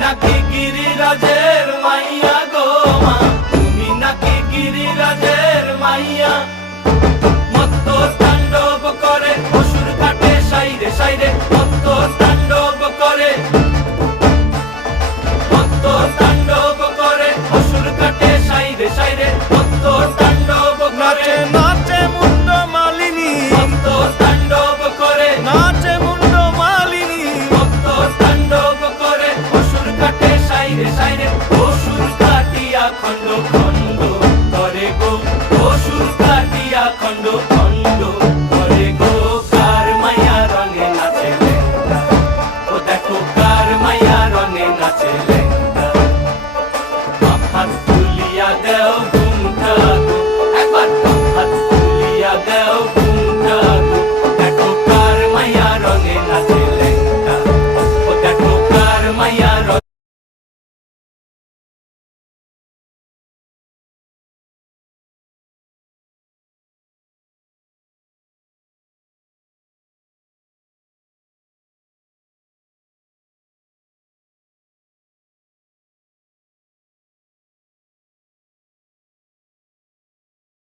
নাকি গিরিরাজের মাইয়া গো মা, তুমি নাকি গিরিরাজের মাইয়া। মত্ত তাণ্ডব করে অসুর কাটে সাইরে সাইরে, মত্ত তাণ্ডব করে, মত্ত তাণ্ডব করে অসুর কাটে সাইরে সাইরে, মত্ত তাণ্ডব করে। নাচে মুন্ড মালিনী, মত্ত তাণ্ডব করে, নাচে মুন্ড মালিনী, মত্ত তাণ্ডব করে অসুর কাটে সাইরে সাইরে, অসুর কাটিয়া খণ্ড